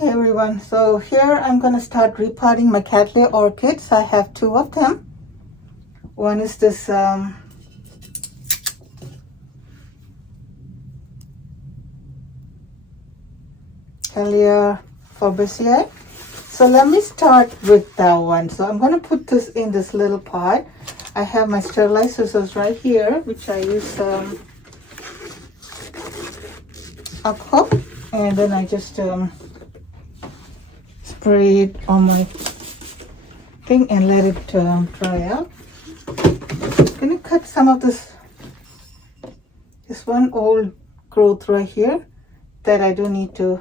Okay everyone, so here I'm going to start repotting my Cattleya orchids. I have two of them. One is this Lelia Paparata. So let me start with that one. So I'm going to put this in this little pot. I have my sterilized scissors right here, which I use alcohol, and then I just spray it on my thing and let it dry out. I'm gonna cut some of this one old growth right here that I don't need to.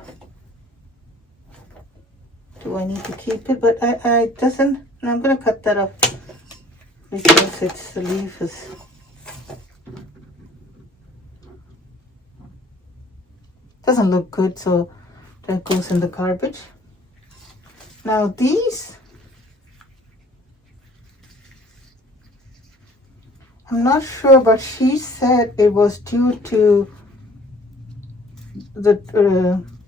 Do I need to keep it? But I doesn't. I'm gonna cut that off because it's the leaf is. Doesn't look good, so that goes in the garbage. Now these, I'm not sure, but she said it was due to the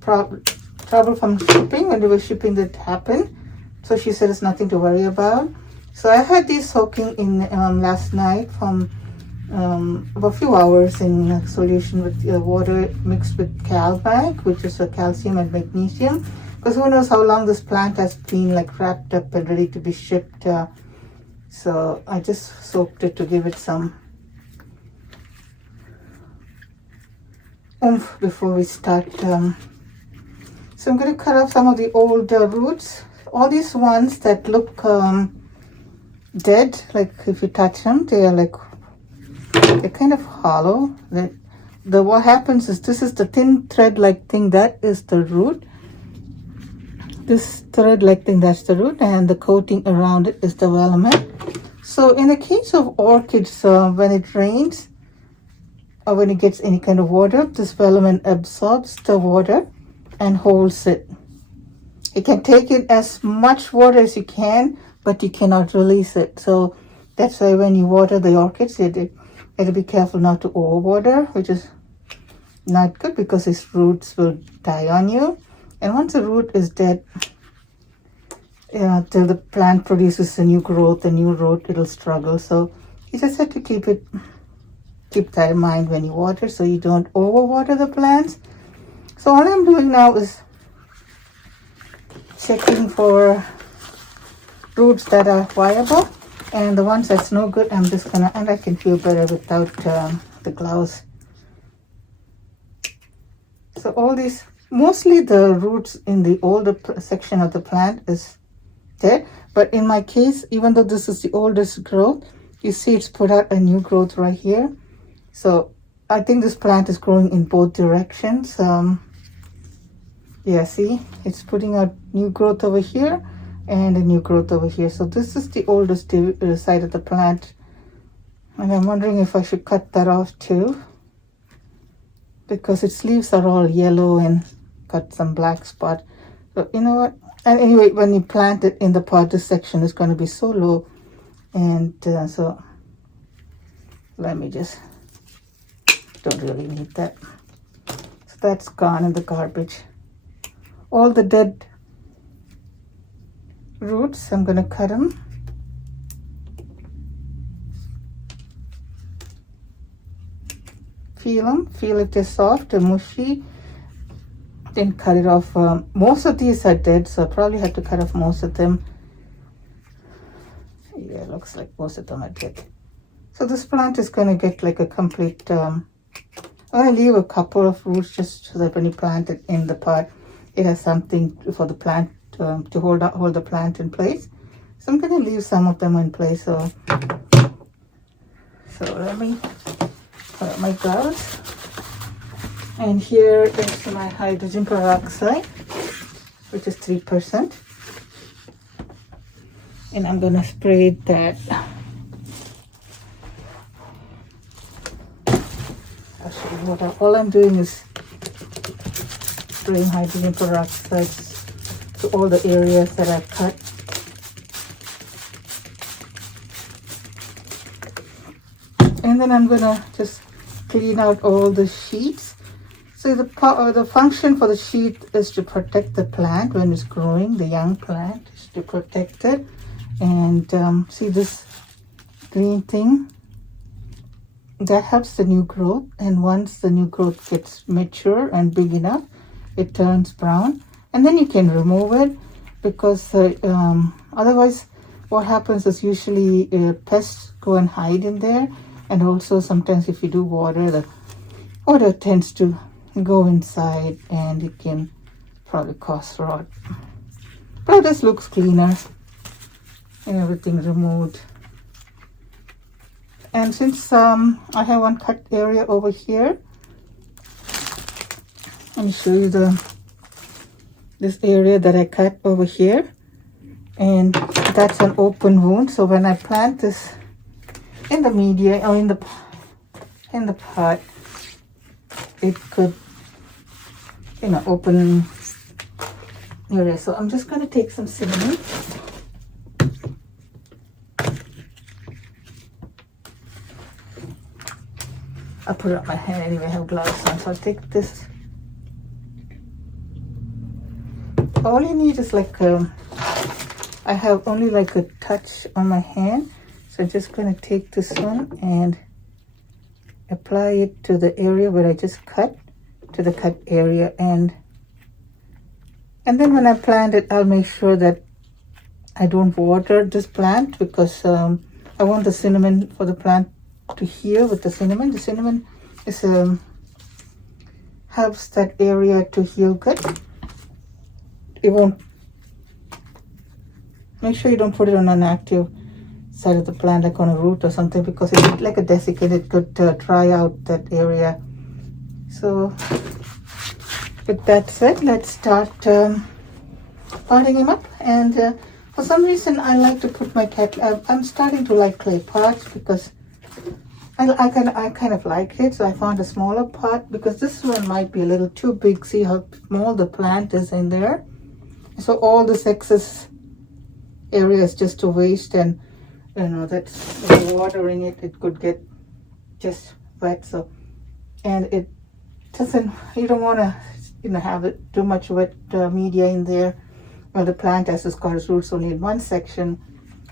trouble from shipping. When they were shipping, that happened. So she said it's nothing to worry about. So I had these soaking in last night from about a few hours in a solution with water mixed with CalMag, which is a calcium and magnesium. Because who knows how long this plant has been like wrapped up and ready to be shipped. So I just soaked it to give it some oomph before we start. So I'm going to cut off some of the old roots. All these ones that look dead, like if you touch them, they are like, they're kind of hollow. What happens is, this is the thin thread like thing, that is the root. This thread like thing, that's the root, and the coating around it is the velamen. So in the case of orchids, when it rains or when it gets any kind of water, this velamen absorbs the water and holds it. You can take it as much water as you can, but you cannot release it. So that's why when you water the orchids, you gotta be careful not to overwater, which is not good because its roots will die on you. And once the root is dead, till the plant produces a new growth, a new root, it'll struggle. So you just have to keep that in mind when you water, so you don't overwater the plants. So all I'm doing now is checking for roots that are viable, and the ones that's no good, I'm just gonna, and I can feel better without the gloves. So all these, mostly the roots in the older section of the plant is dead, but in my case, even though this is the oldest growth, you see it's put out a new growth right here. So I think this plant is growing in both directions. Yeah, see, it's putting out new growth over here and a new growth over here. So this is the oldest side of the plant, and I'm wondering if I should cut that off too, because its leaves are all yellow and got some black spot. But you know what, and anyway, when you plant it in the pot, this section is going to be so low, and so let me just, don't really need that. So that's gone in the garbage. All the dead roots, I'm going to cut them. Feel them, feel if they're soft or mushy, then cut it off. Most of these are dead, so I probably have to cut off most of them. Yeah, it looks like most of them are dead. So this plant is going to get like a complete, I'm going to leave a couple of roots just so that when you plant it in the pot, it has something for the plant to hold the plant in place. So I'm going to leave some of them in place. So let me put up my gloves. And here is my hydrogen peroxide, which is 3%. And I'm going to spray that. I'll show you what all I'm doing is spraying hydrogen peroxide to all the areas that I've cut. And then I'm gonna just clean out all the sheets So the function for the sheath is to protect the plant when it's growing. The young plant is to protect it. And see this green thing? That helps the new growth. And once the new growth gets mature and big enough, it turns brown. And then you can remove it, because otherwise what happens is usually pests go and hide in there. And also sometimes if you do water, the water tends to go inside and it can probably cause rot. But this looks cleaner and everything removed. And since I have one cut area over here, let me show you this area that I cut over here, and that's an open wound. So when I plant this in the media or in the pot, it could, you know, open area. So I'm just going to take some cinnamon. I'll put it on my hand anyway. I have gloves on, so I'll take this. All you need is like I have only like a touch on my hand, so I'm just going to take this one and apply it to the area where I just cut, to the cut area, and then when I plant it, I'll make sure that I don't water this plant, because I want the cinnamon for the plant to heal with the cinnamon. The cinnamon is helps that area to heal good. It won't. Make sure you don't put it on an active side of the plant, like on a root or something, because it's like a desiccant. It could dry out that area. So with that said, let's start potting him up. And for some reason, I like to put my I'm starting to like clay pots, because I kind of like it. So I found a smaller pot, because this one might be a little too big. See how small the plant is in there. So all this excess area is just a waste, and you know, that's watering it, it could get just wet. So, and it doesn't, you don't want to, you know, have it too much wet media in there. Well, the plant has got its roots only in one section.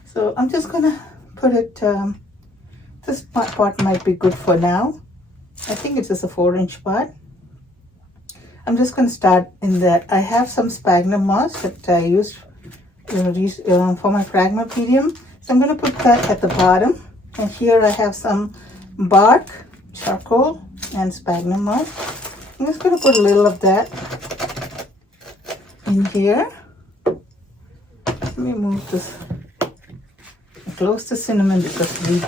So I'm just gonna put it, this pot might be good for now. I think it's just a 4-inch pot. I'm just going to start in that. I have some sphagnum moss that I used for my fragment medium. So I'm going to put that at the bottom. And here I have some bark, charcoal, and sphagnum moss. I'm just going to put a little of that in here. Let me move this close to cinnamon, because we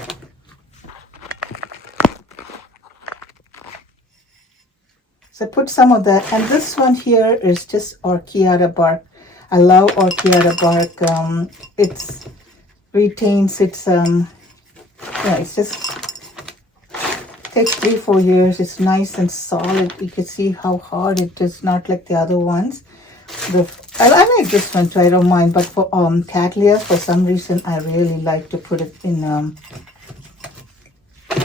So I put some of that, and this one here is just Orchids bark. I love Orchids bark. It retains its yeah, it's just takes 3-4 years. It's nice and solid. You can see how hard it is, not like the other ones. I like this one too, I don't mind, but for Cattleya, for some reason I really like to put it in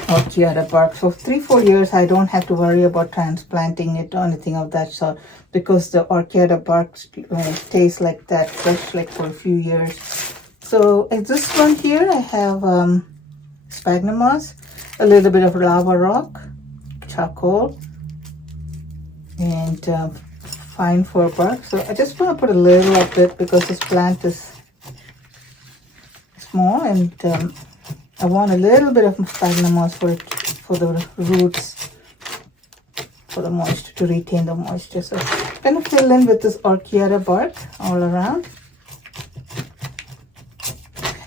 Orchids bark. So 3-4 years I don't have to worry about transplanting it or anything of that sort, because the Orchids bark stays like that, fresh, like for a few years. So this one here I have sphagnum moss, a little bit of lava rock, charcoal, and fine fir bark. So I just want to put a little of it, because this plant is small, and I want a little bit of sphagnum moss for the roots, for the moisture, to retain the moisture. So I'm going to fill in with this Orchids bark all around.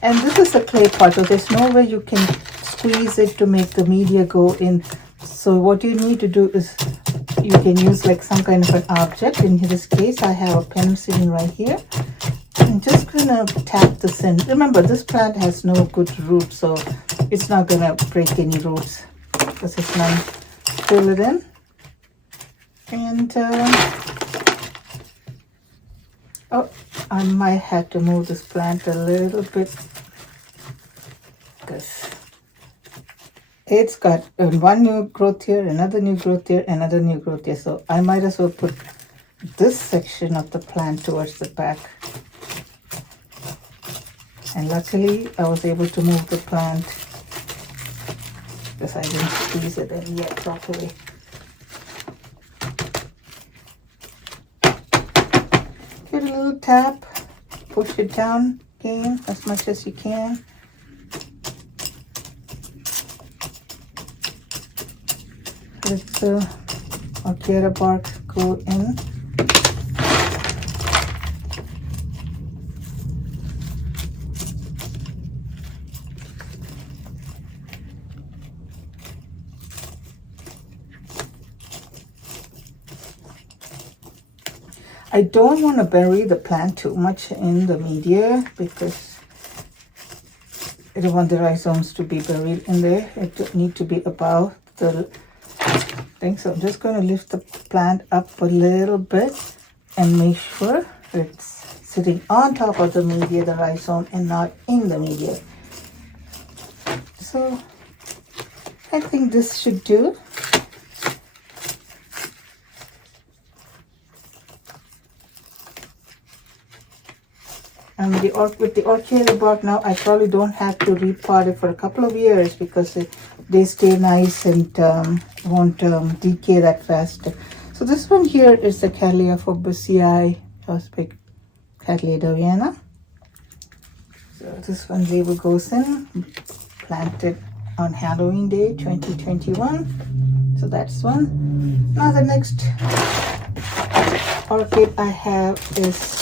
And this is a clay pot, so there's no way you can squeeze it to make the media go in. So what you need to do is, you can use like some kind of an object. In this case, I have a pen sitting right here. I'm just gonna tap this in. Remember, this plant has no good roots, so it's not gonna break any roots. This is nice. Fill it in. And oh, I might have to move this plant a little bit, because it's got one new growth here, another new growth here, another new growth here. So I might as well put this section of the plant towards the back. And luckily I was able to move the plant because I didn't squeeze it in yet properly. Give it a little tap, push it down again as much as you can. Let the Orchids bark go in. I don't want to bury the plant too much in the media because I don't want the rhizomes to be buried in there. It need to be above the thing. So I'm just going to lift the plant up a little bit and make sure it's sitting on top of the media, the rhizome, and not in the media. So I think this should do. And with the orchid bark now, I probably don't have to repot it for a couple of years because they stay nice and won't decay that fast. So this one here is the Cattleya Cattleya. So this one label goes in, planted on Halloween Day 2021. So that's one. Now the next orchid I have is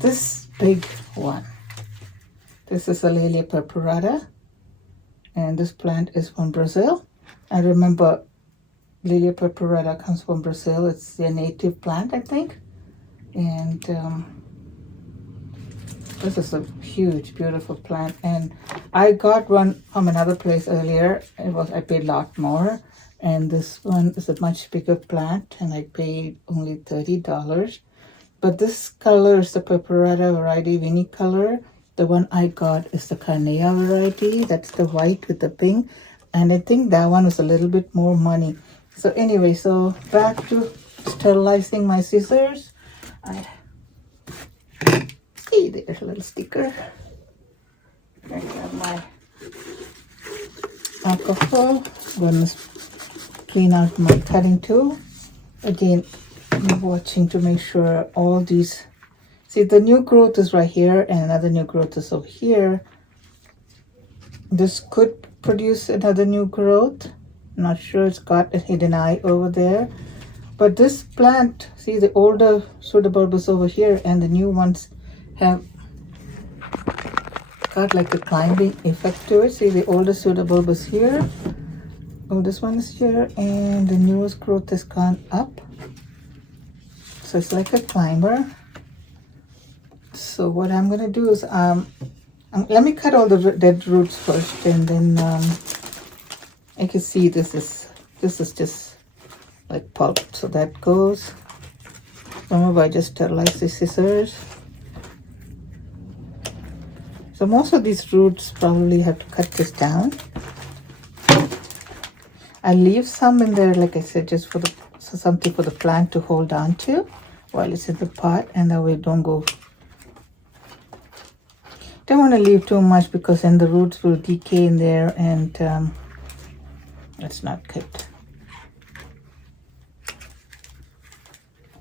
this big one. This is a Lelia Paparata, and this plant is from Brazil. I remember Lelia Paparata comes from Brazil. It's their native plant, I think. And this is a huge, beautiful plant. And I got one from another place earlier. I paid a lot more. And this one is a much bigger plant, and I paid only $30. But this color is the Paparata variety, Vinny color. The one I got is the Cattleya variety. That's the white with the pink. And I think that one was a little bit more money. So anyway, so back to sterilizing my scissors. See, there's a little sticker. I have my alcohol. I'm going to clean out my cutting tool. Again, I'm watching to make sure all these, see, the new growth is right here and another new growth is over here. This could produce another new growth. Not sure, it's got a hidden eye over there. But this plant, see, the older pseudobulbs over here and the new ones have got like a climbing effect to it. See, the older pseudobulb is here. Oh, this one is here, and the newest growth has gone up. So it's like a climber. So what I'm going to do is, let me cut all the dead roots first, and then I can see this is just like pulp. So that goes. Remember, I just sterilized the scissors. So most of these roots probably have to cut this down. I leave some in there, like I said, just for something for the plant to hold on to while it's in the pot, and that way it don't go. Don't want to leave too much because then the roots will decay in there, and that's not good.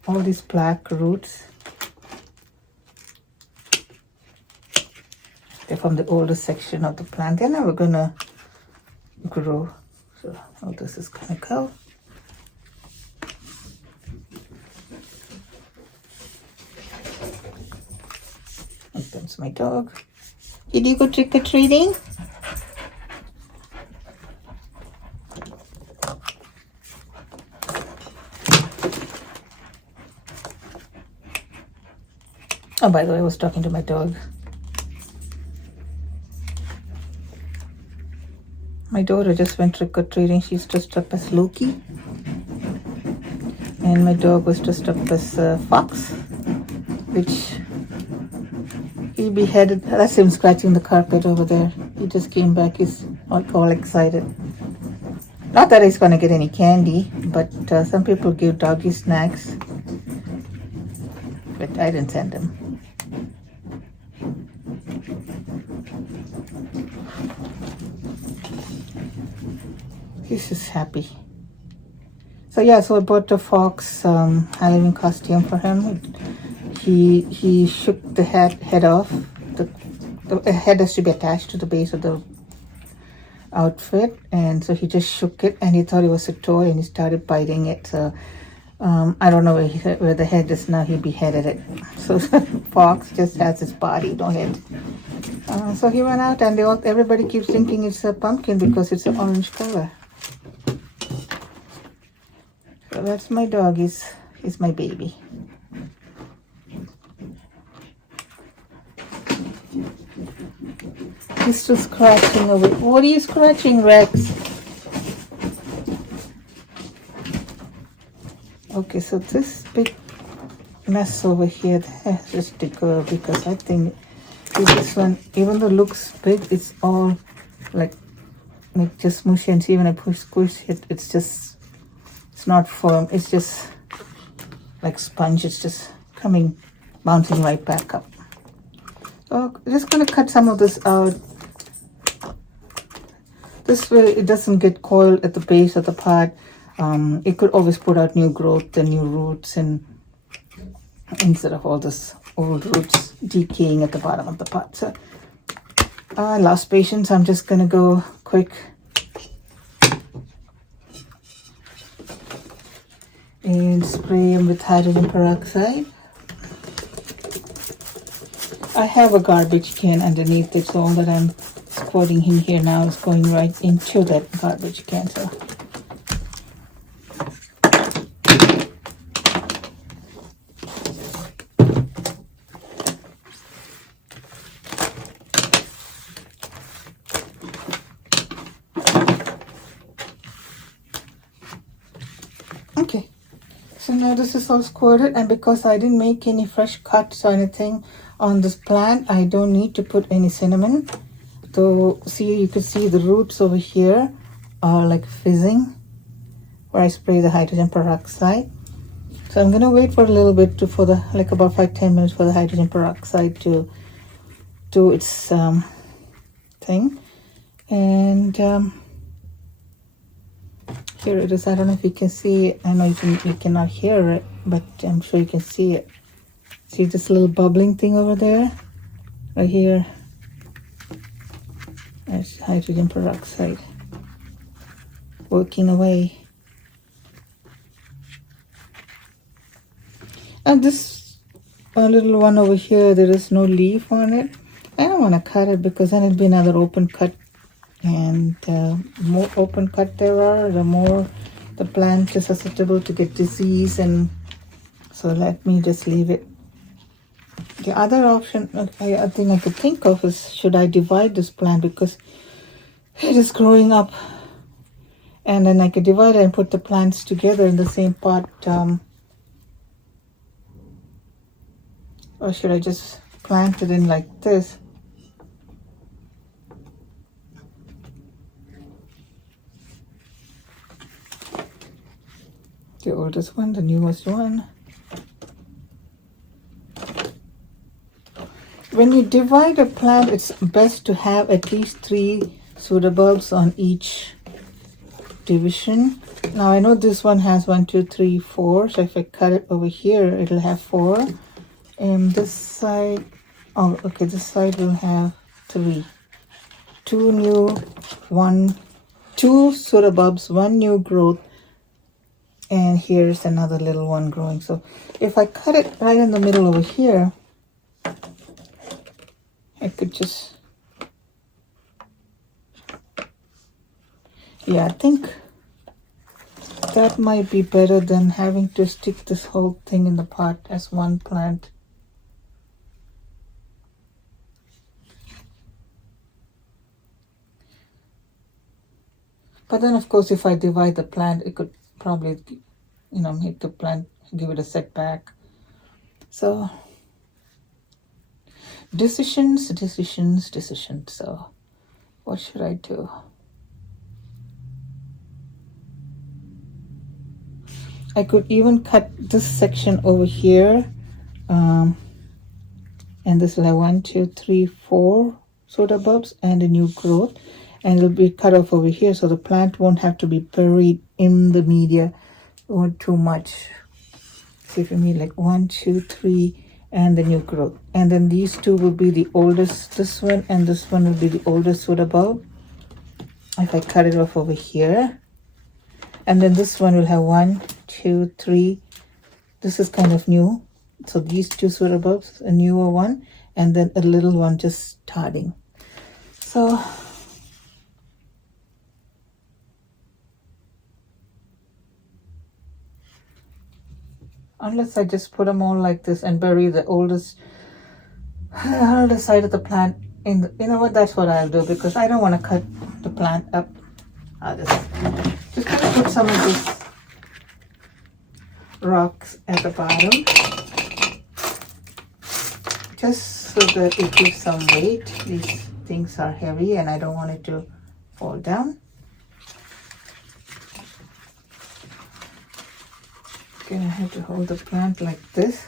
All these black roots, they're from the older section of the plant. They're never gonna grow. So all this is gonna go. And there's my dog. Did you go trick-or-treating? Oh, by the way, I was talking to my dog. My daughter just went trick-or-treating. She's dressed up as Loki. And my dog was dressed up as Fox, which he beheaded. That's him scratching the carpet over there. He just came back. He's all excited. Not that he's gonna get any candy, but some people give doggy snacks. But I didn't send him. He's just happy. So yeah, so I bought a fox Halloween costume for him. He shook the head off. The head has to be attached to the base of the outfit, and so he just shook it, and he thought it was a toy, and he started biting it. So I don't know where the head is now. He beheaded it. So the fox just has its body, no head. So he went out, and everybody keeps thinking it's a pumpkin because it's an orange color. So that's my dog. He's my baby. He's still scratching over. What are you scratching, Rex? Okay, so this big mess over here has just to go because I think this one, even though it looks big, it's all like just mushy, and see when I squish it, it's not firm. It's just like sponge. It's just bouncing right back up. So I'm just gonna cut some of this out. This way it doesn't get coiled at the base of the pot. It could always put out new growth and new roots, and instead of all this old roots decaying at the bottom of the pot. So I lost patience. I'm just gonna go quick and spray them with hydrogen peroxide. I have a garbage can underneath it, so all that I'm squirting in here now is going right into that garbage can. So okay, so now this is all squirted, and because I didn't make any fresh cuts or anything on this plant, I don't need to put any cinnamon. So you can see the roots over here are like fizzing where I spray the hydrogen peroxide. So I'm gonna wait for a little bit for about 5-10 minutes for the hydrogen peroxide to do its thing. And here it is. I don't know if you can see it. I know you cannot hear it, but I'm sure you can see it. See this little bubbling thing over there? Right here. There's hydrogen peroxide working away. And this little one over here, there is no leaf on it. I don't want to cut it because then it'll be another open cut. And the more open cut there are, the more the plant is susceptible to get disease. And so let me just leave it. The other option I think I could think of is, should I divide this plant, because it is growing up, and then I could divide it and put the plants together in the same pot, or should I just plant it in like this? The oldest one, the newest one. When you divide a plant, it's best to have at least 3 pseudobulbs on each division. Now I know this one has 1, 2, 3, 4. So if I cut it over here, it'll have 4. And this side, oh, okay, this side will have 3. 2 pseudobulbs, 1 new growth, and here's another little one growing. So if I cut it right in the middle over here, I could just, yeah, I think that might be better than having to stick this whole thing in the pot as one plant. But then of course if I divide the plant, it could probably, make the plant, give it a setback. So decisions. So what should I do? I could even cut this section over here, and this will have 1, 2, 3, 4 soda bulbs and a new growth, and it'll be cut off over here, so the plant won't have to be buried in the media or too much. See for me, like 1, 2, 3, and the new growth, and then these two will be the oldest. This one and this one will be the oldest soda bulb. If I cut it off over here, and then this one will have 1, 2, 3. This is kind of new, so these two soda bulbs, a newer one, and then a little one just starting. So unless I just put them all like this and bury the oldest side of the plant in the, you know what, that's what I'll do, because I don't want to cut the plant up. I'll just gonna put some of these rocks at the bottom, just so that it gives some weight. These things are heavy and I don't want it to fall down. Gonna have to hold the plant like this.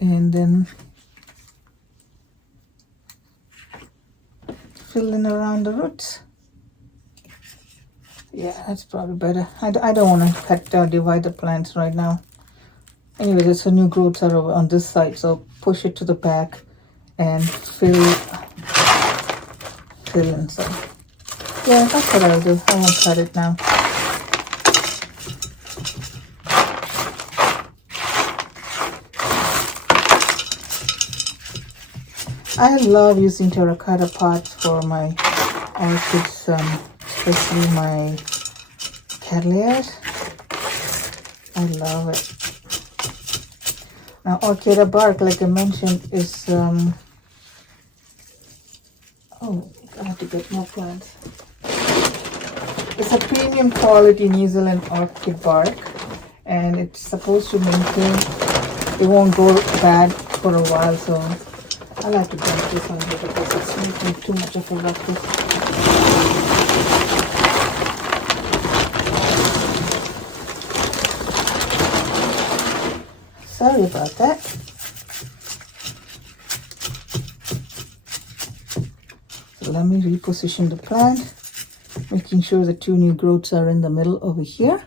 And then fill in around the roots. Yeah, that's probably better. I don't want to cut or divide the plants right now. Anyway, there's some new growths are over on this side, so push it to the back and fill inside. Yeah, that's what I'll do. I won't cut it now. I love using terracotta pots for my orchids, especially my Cattleyas. I love it. Now, orchid bark, like I mentioned, is oh, I have to get more plants. It's a premium quality New Zealand orchid bark, and it's supposed to maintain, it won't go bad for a while, so I'll have to dump this on here because it's making too much of a ruckus. Sorry about that. So let me reposition the plant, making sure the two new growths are in the middle over here.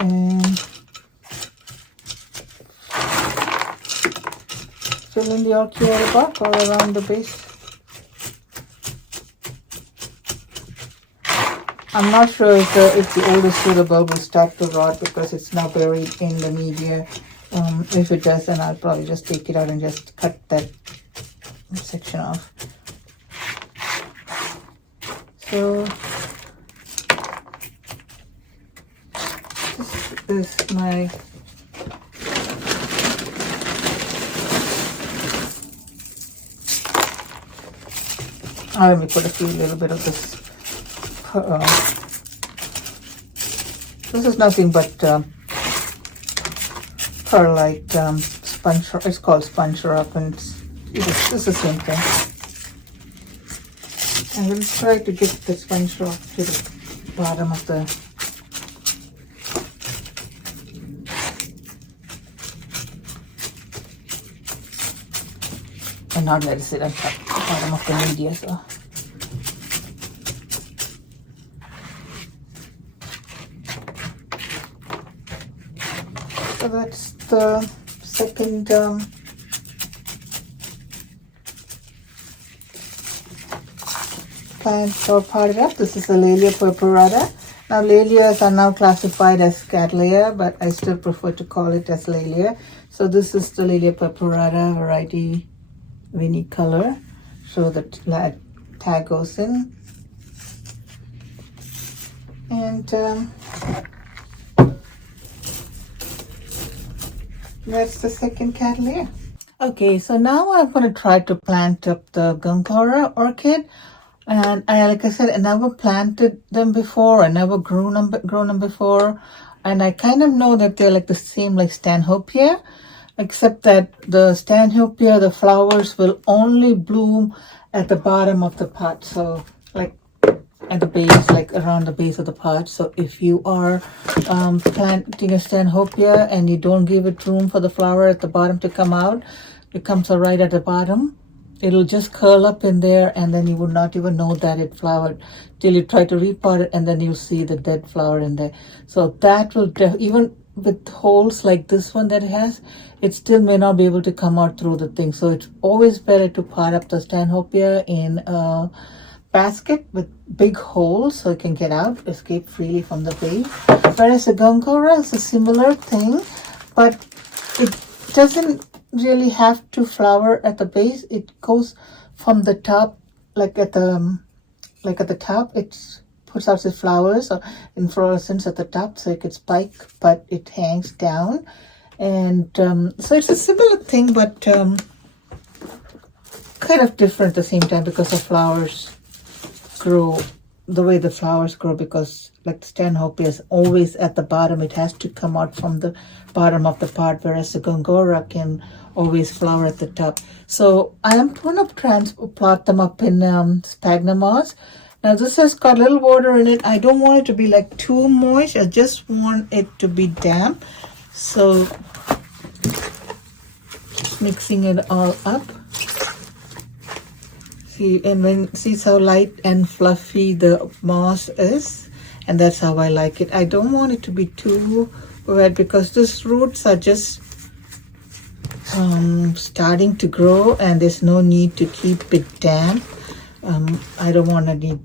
And fill in the orchid bark all around the base. I'm not sure if the oldest soda bulb will start to rot because it's now buried in the media. If it does, then I'll probably just take it out and just cut that section off. So this is my let me put a little bit of this. This is nothing but perlite sponge. It's called sponge rock, and it's the same thing. I'm going to try to get the sponge rock to the bottom of the and not let it sit on top, the bottom of the media. So that's the second plant or potted up. This is a Lelia Paparata. Now Lelias are now classified as Cattleya, but I still prefer to call it as Lelia. So this is the Lelia Paparata variety Vinny color. So the tag goes in. And that's the second Cattleya. Okay, so now I'm going to try to plant up the Gongora orchid. And like I said, I never planted them before. I never grown them before. And I kind of know that they're like the same like Stanhopea, except that the Stanhopea, the flowers will only bloom at the bottom of the pot. So like at the base, like around the base of the pot. So if you are planting a Stanhopea and you don't give it room for the flower at the bottom to come out, it comes right at the bottom. It'll just curl up in there, and then you would not even know that it flowered till you try to repot it, and then you'll see the dead flower in there. So that will even with holes like this one that it has, it still may not be able to come out through the thing. So it's always better to pot up the Stanhopea in a basket with big holes so it can get out, escape freely from the base. Whereas the Gongora is a similar thing, but it doesn't really have to flower at the base. It goes from the top, like at the top, it puts out its flowers or inflorescence at the top, so it could spike, but it hangs down. And so it's a similar thing, but kind of different at the same time, because the flowers grow the way the flowers grow, because like the Stanhopea is always at the bottom. It has to come out from the bottom of the pot, whereas the Gongora can always flower at the top. So I am going to transplant them up in sphagnum moss. Now this has got a little water in it. I don't want it to be like too moist. I just want it to be damp. So just mixing it all up. See, and when sees how light and fluffy the moss is, and that's how I like it. I don't want it to be too wet, because these roots are just starting to grow, and there's no need to keep it damp. I don't want any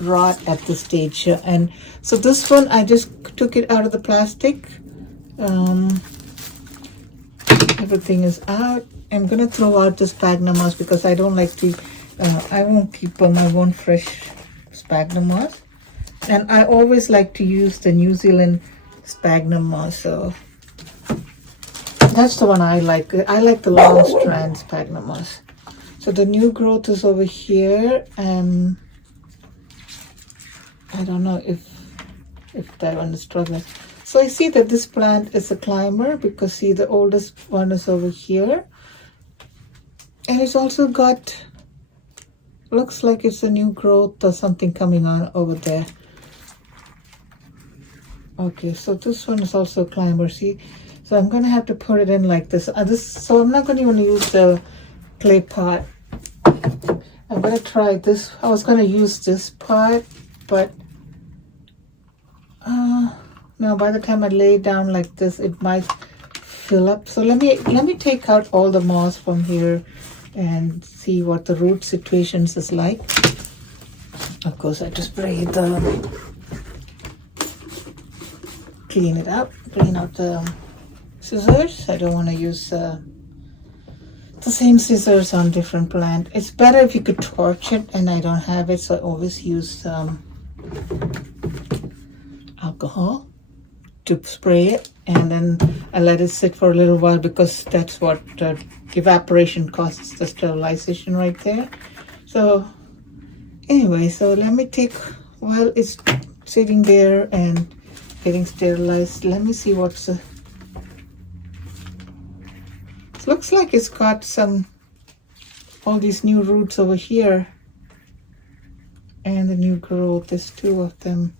rot at this stage. And so this one, I just took it out of the plastic. Everything is out. I'm gonna throw out the sphagnum moss because I don't like to. I won't keep them. I want fresh sphagnum moss, and I always like to use the New Zealand sphagnum moss. So that's the one I like. I like the long strand sphagnum moss. So the new growth is over here, and I don't know if that one is struggling. So I see that this plant is a climber, because see, the oldest one is over here, and it's also got, looks like it's a new growth or something coming on over there. Okay, so this one is also a climber. See, so I'm gonna have to put it in like this. So I'm not going to even use the clay pot. I'm gonna try this. I was gonna use this pot, but now by the time I lay down like this, it might fill up. So let me take out all the moss from here and see what the root situations is like. Of course, I just spray clean it up, clean out the scissors. I don't want to use the same scissors on different plant. It's better if you could torch it, and I don't have it, so I always use alcohol to spray it, and then I let it sit for a little while, because that's what evaporation causes the sterilization right there. So anyway, so let me take, while it's sitting there and getting sterilized, let me see what's it looks like. It's got all these new roots over here, and the new growth, there's two of them.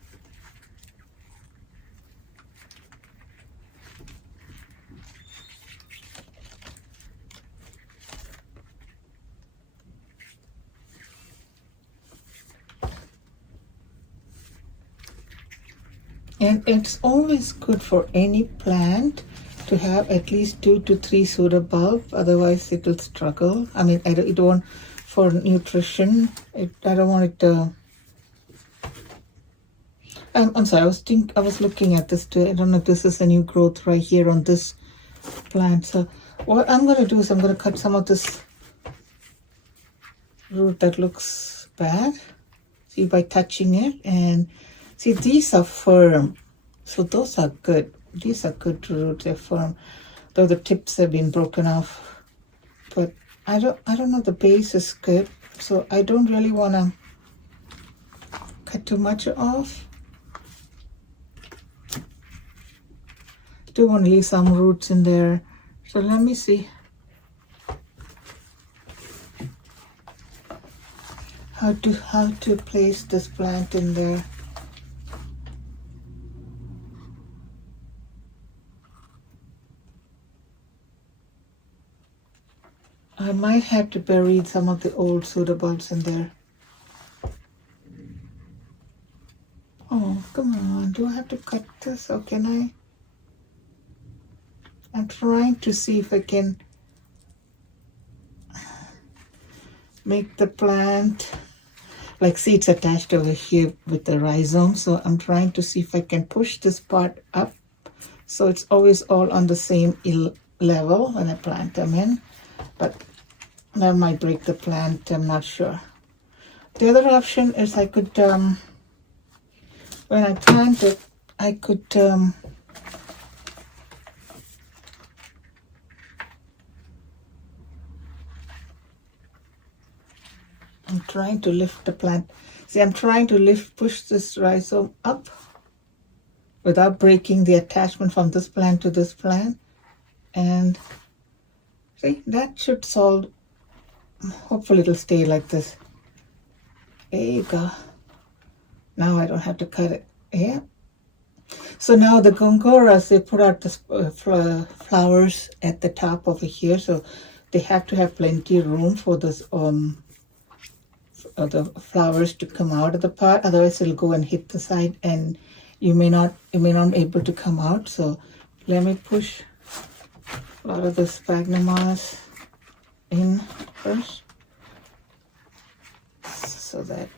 And it's always good for any plant to have at least 2 to 3 pseudobulbs, otherwise it will struggle. I mean, I don't want for nutrition. I don't want it to. I'm sorry. I was looking at this too. I don't know if this is a new growth right here on this plant. So what I'm going to do is I'm going to cut some of this root that looks bad. See, by touching it, and see, these are firm, so those are good. These are good roots. They're firm, though the tips have been broken off. But I don't know. The base is good, so I don't really want to cut too much off. Do want to leave some roots in there, so let me see how to place this plant in there. I might have to bury some of the old pseudobulbs in there. Oh, come on. Do I have to cut this or can I? I'm trying to see if I can make the plant, like, see, it's attached over here with the rhizome. So I'm trying to see if I can push this part up so it's always all on the same level when I plant them in. But that might break the plant, I'm not sure. The other option is I could, when I plant it, I could I'm trying to lift the plant. See, I'm trying to push this rhizome up without breaking the attachment from this plant to this plant. And see, that should solve. Hopefully it'll stay like this. There you go. Now I don't have to cut it. Yeah. So now the Gongoras, they put out the flowers at the top over here. So they have to have plenty of room for this the flowers to come out of the pot. Otherwise it'll go and hit the side and you may not be able to come out. So let me push a lot of the sphagnum moss in first, so that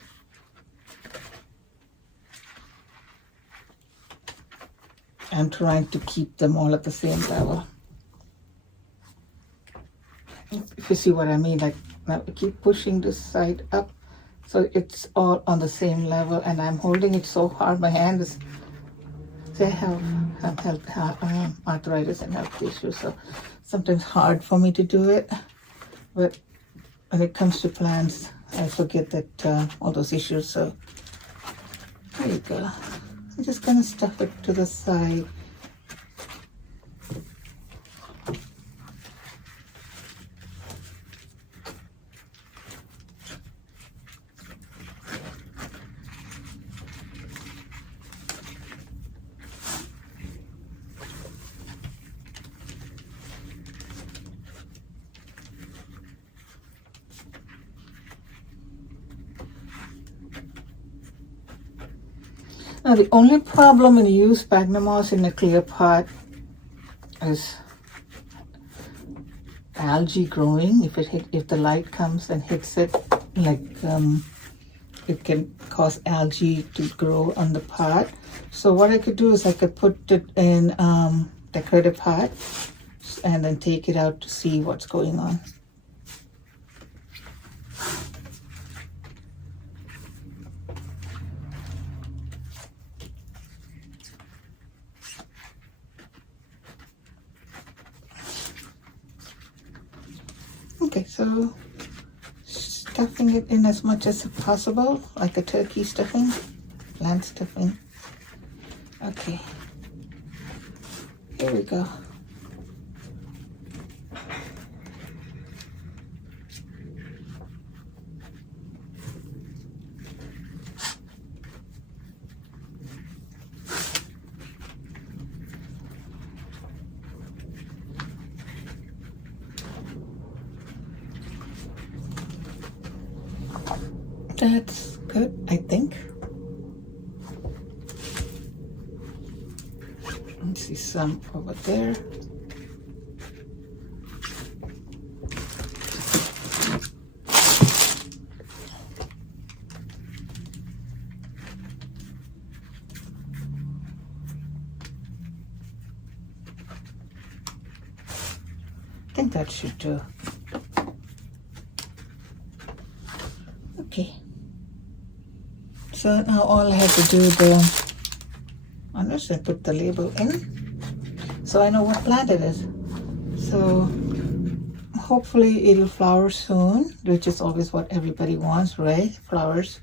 I'm trying to keep them all at the same level. If you see what I mean, like now I keep pushing this side up so it's all on the same level, and I'm holding it so hard. My hand is, I have arthritis and health issues, so sometimes hard for me to do it. But when it comes to plants, I forget that all those issues. So there you go. I'm just gonna stuff it to the side. Now the only problem when you use sphagnum moss in a clear pot is algae growing. If the light comes and hits it, like it can cause algae to grow on the pot. So what I could do is I could put it in decorative pot and then take it out to see what's going on. Okay, so stuffing it in as much as possible, like a turkey stuffing, lamb stuffing. Okay, here we go. That's good, I think. Let's see some over there. I think that should do. Okay. So now all I have to do is I put the label in, so I know what plant it is. So hopefully it'll flower soon, which is always what everybody wants, right? Flowers.